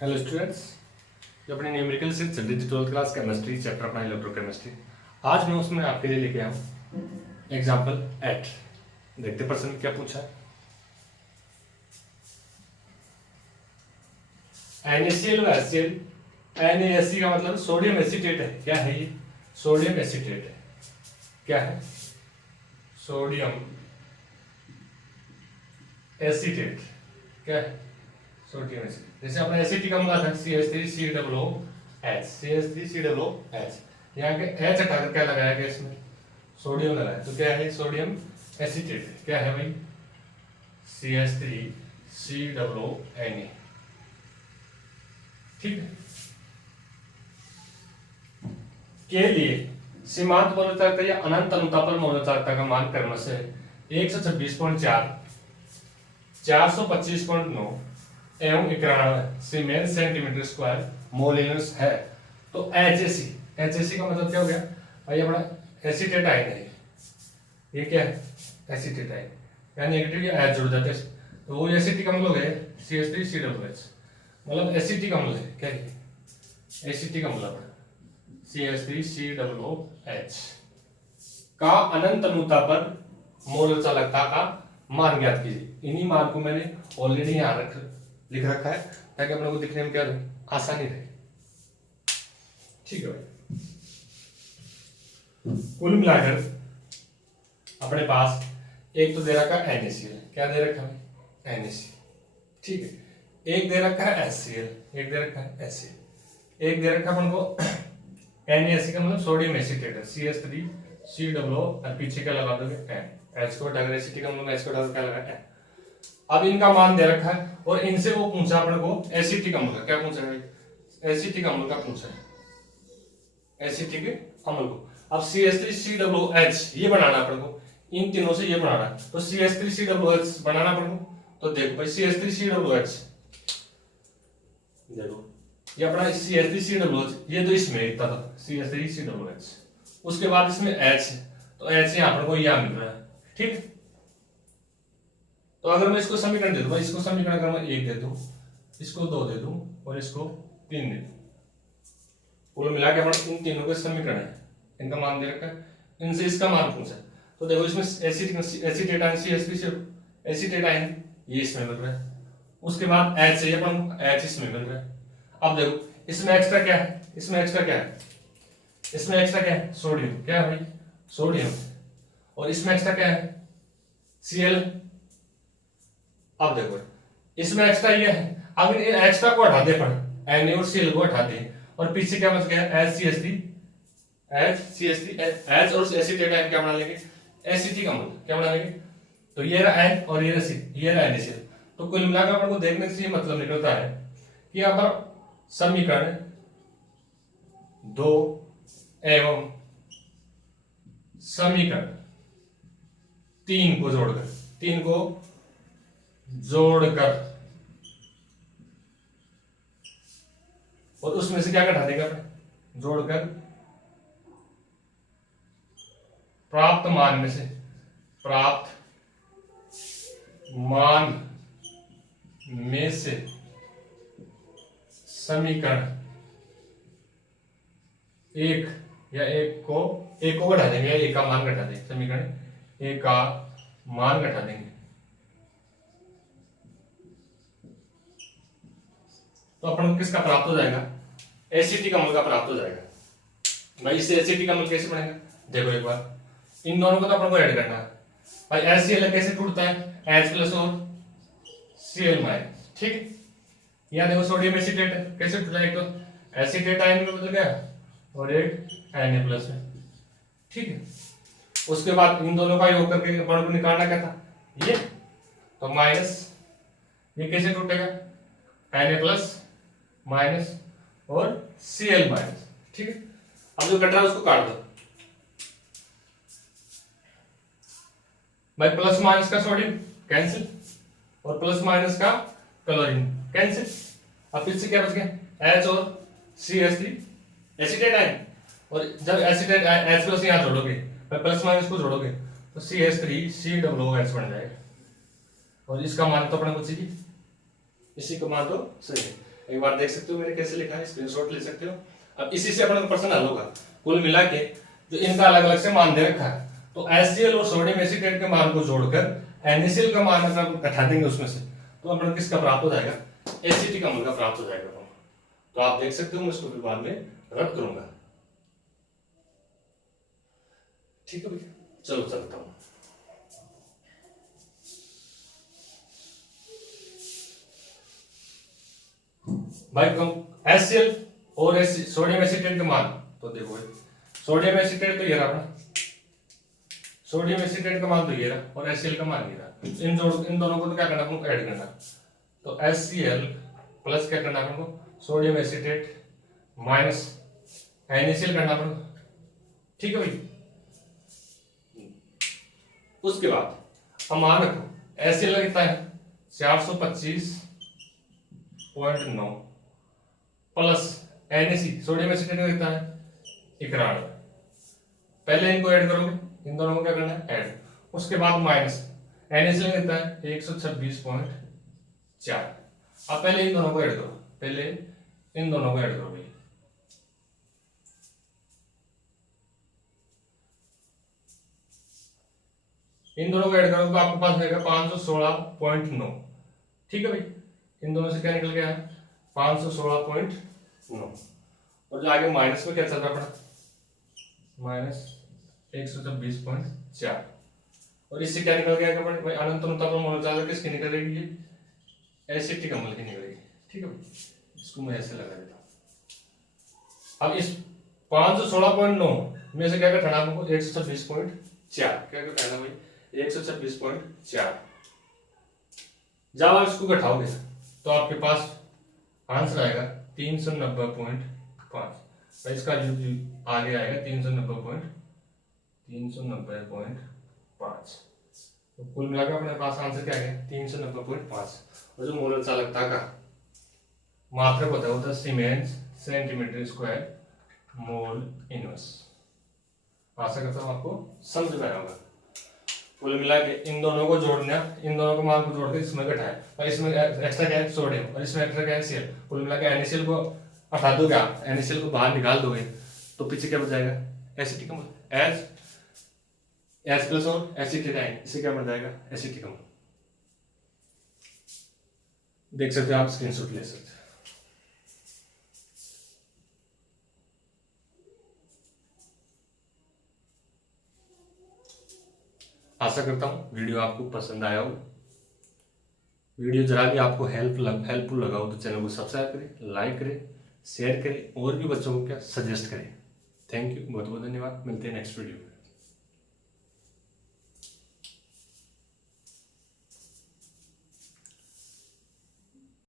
Hello students, जो अपने numerical से चल रही थी 12th क्लास केमिस्ट्री चैप्टर अपना इलेक्ट्रोकेमिस्ट्री, आज मैं उसमें आपके लिए लेके आया हूँ एग्जाम्पल 8। देखते प्रश्न क्या पूछा है। NaCl व HCl, NaSC का मतलब सोडियम एसीटेट है। क्या है ये? सोडियम एसीटेट है। क्या है? Sodium acetate. क्या है? Sodium acid. जैसे अपना एसिटिक अम्ल आता है CH3COOH, CH3COOH, यहाँ के H हटाकर क्या लगाया गया इसमें? सोडियम लगाया। तो क्या है? सोडियम एसीटेट है। क्या है भाई? CH3COONA। ठीक है। के लिए सीमांत मौल चालकता या अनंत अनुतापन मौल चालकता का मान क्रमशः 126.4, 425.9 एवं 91 सीमेंस सेंटीमीटर स्क्वायर मोलिनस है। तो HAC का मतलब क्या हो गया भाई? अपना एसीटेट आयन है। ये क्या है? एसीटेट आयन, यानी नेगेटिव या H जुड़ जाते हैं तो वो एसिटिक अम्ल हो गए CH3COOH, मतलब एसिटिक अम्ल है। क्या है? एसिटिक अम्ल अपना CH3COOH का अनंत अनुतापन मोल चालकता का मान ज्ञात कीजिए। इन्हीं मान को मैंने ऑलरेडी यहाँ लिख रखा है ताकि अपने को दिखने में क्या रहे? आसानी रहे। ठीक है भाई। कुल मिलाकर अपने पास एक तो दे रखा है NaCl। क्या दे रखा है? NaCl। ठीक है। एक दे रखा है HCl, एक दे रखा है HCl, एक दे रखा अपन को NaSC का मतलब सोडियम एसीटेट है CH3COO, और पीछे क्या लगा दोगे? H को हटाकर एसिटिक अम्ल में H को हटाकर क्या लगा? N। अब इनका मान दे रखा है और इनसे वो पूछा अपन को एसिटिक अम्ल का। क्या पूछा है? एसिटिक अम्ल का पूछा है, एसिटिक अम्ल को। अब CH3COOH ये बनाना अपन को, इन तीनों से ये बनाना। तो CH3COOH बनाना अपन को। तो देखो भाई CH3COOH, देखो ये अपना CH3COOH, ये तो इसमें इतना था CH3COOH, उसके बाद इसमें H है, तो H यहाँ अपन को यह मिल रहा है। ठीक। तो अगर मैं इसको समीकरण दे दूं, इसको समीकरण अगर मैं 1 दे दूं, इसको 2 दे दूं और इसको 3 दे दूं, कुल मिला के हमारे इन तीनों के समीकरण है, इनका मान दे रखा है, इनसे इसका मान पूछा। तो देखो इसमें acetate ion CH3 acetate ion ये इसमें मिल रहा है, उसके बाद H चाहिए अपन को, H इसमें मिल रहा है। अब देखो इसमें एक्स्ट्रा क्या है? इसमें एक्स्ट्रा क्या है? इसमें एक्स्ट्रा क्या है? सोडियम। क्या है भाई? सोडियम। और इसमें एक्स्ट्रा क्या है? Cl। अब देखो इसमें एक्स्ट्रा ये है, अगर एक्स्ट्रा को हटा दे अपन Na और Cl को हटा दे और पीछे क्या बच गया? HCH3 H और एसीटेट आयन क्या बना लेंगे? एसिटिक अम्ल। क्या बना लेंगे? तो ये रहा N और ये रहा C, ये रहा NaCl। तो कुल मिलाकर अपन को देखने से ये मतलब निकलता है कि यहाँ पर समीकरण 2 एवं समीकरण 3 को जोड़कर और उसमें से क्या घटा देगा अपने? जोड़कर प्राप्त मान में से समीकरण एक को घटा देंगे, या एक का मान घटा देंगे। समीकरण एक का मान घटा देंगे तो अपन को किसका प्राप्त हो जाएगा? एसिटिक अम्ल का प्राप्त हो जाएगा। भाई इसे एसिटिक अम्ल कैसे बनेगा? देखो एक बार इन दोनों को तो अपन को ऐड करना है भाई। HCl कैसे टूटता है? H प्लस और Cl माइनस। ठीक है। यहाँ देखो सोडियम एसीटेट है, कैसे टूटा? एक तो एसीटेट आयन में बदल गया और एक Na प्लस है। ठीक है। उसके बाद इन दोनों का योग करके अपन को निकालना क्या था? ये तो माइनस, ये कैसे टूटेगा? Na प्लस माइनस और Cl माइनस। ठीक है। अब जो कट रहा है उसको काट दो भाई। प्लस माइनस का सोडियम कैंसिल और प्लस माइनस का क्लोरीन कैंसिल। अब फिर से क्या बच गया? H और CH3 एसीटेट आयन, और जब एसीटेट H प्लस यहाँ जोड़ोगे, प्लस माइनस को जोड़ोगे तो CH3COOH बन जाएगा। और इसका मान तो अपने को चाहिए, इसी का मान तो सही है। एक बार देख सकते हो मैंने कैसे लिखा है, स्क्रीनशॉट ले सकते हो। अब इसी से अपना प्रश्न हल होगा। कुल मिला के जो इनका अलग अलग से मान दे रखा है, तो HCl और सोडियम एसीटेट के मान को जोड़कर NaCl का मान अगर घटा देंगे उसमें से, तो अपना किसका प्राप्त हो जाएगा, एसिटिक अम्ल का प्राप्त हो जाएगा। तो आप देख सकते हो, मैं इसको फिर बाद में रद्द करूंगा। ठीक है भैया, चलो चलता हूं। भाई HCl और सोडियम एसीटेट के मान, तो देखो भाई सोडियम एसीटेट तो ये रहा अपना, सोडियम एसीटेट का मान तो ये रहा और HCl का मान ये रहा। इन दोनों को तो क्या करना हमको, ऐड करना। तो HCl प्लस क्या करना हमको, सोडियम एसीटेट माइनस NaCl करना पड़ेगा। ठीक है भाई। उसके बाद हम मान रखो HCl कितना है 425.9 प्लस NaC सोडियम एसीटेट कितना है 91। पहले इनको ऐड करोगे, इन दोनों को क्या करना है, ऐड। उसके बाद माइनस NaCl कितना है 126.4। अब पहले इन दोनों को ऐड करो, पहले इन दोनों को ऐड करो भाई। इन दोनों को ऐड करो तो आपके पास रहेगा 516.9। ठीक है भाई, इन दोनों से क्या निकल गया है 516.9। और जो आगे माइनस में क्या चल रहा पड़ा, माइनस 126.4। और इससे क्या निकल गया भाई, अनंत मोल चालक किसकी निकलेगी, ये एसिटिक अम्ल की निकलेगी। ठीक है भाई, इसको मैं ऐसे लगा देता हूं। अब इस 516.9 में से क्या घटाना आपको 126.4, क्या घटाना भाई 126.4। जब आप इसको घटाओगे तो आपके पास आंसर आएगा 390.5। इसका आगे आएगा 390.5। तो कुल मिलाकर अपने पास आंसर क्या है 390.5। और जो मोलर चालकता का मात्रक होता है वो था siemens centimetre square mole inverse. आशा करता हूँ आपको समझ में आया होगा। कुल मिला के इन दोनों को जोड़ना, इन दोनों को मान को जोड़ के इसमें घटाए, और इसमें एक्स्ट्रा क्या है सोडियम और इसमें एक्स्ट्रा क्या है Cl। कुल मिला के NaCl को हटा दोगे आप, NaCl को बाहर निकाल दोगे तो पीछे क्या बच जाएगा एसिटिक अम्ल। H प्लस और एसिटिक आयन, इससे क्या बन जाएगा एसिटिक अम्ल। देख सकते हो आप, स्क्रीनशॉट ले सकते हो। आशा करता हूँ वीडियो आपको पसंद आया हो। वीडियो जरा भी आपको हेल्पफुल लगा हो तो चैनल को सब्सक्राइब करें, लाइक करें, शेयर करें और भी बच्चों को क्या सजेस्ट करें। थैंक यू, बहुत बहुत धन्यवाद। मिलते हैं नेक्स्ट वीडियो में।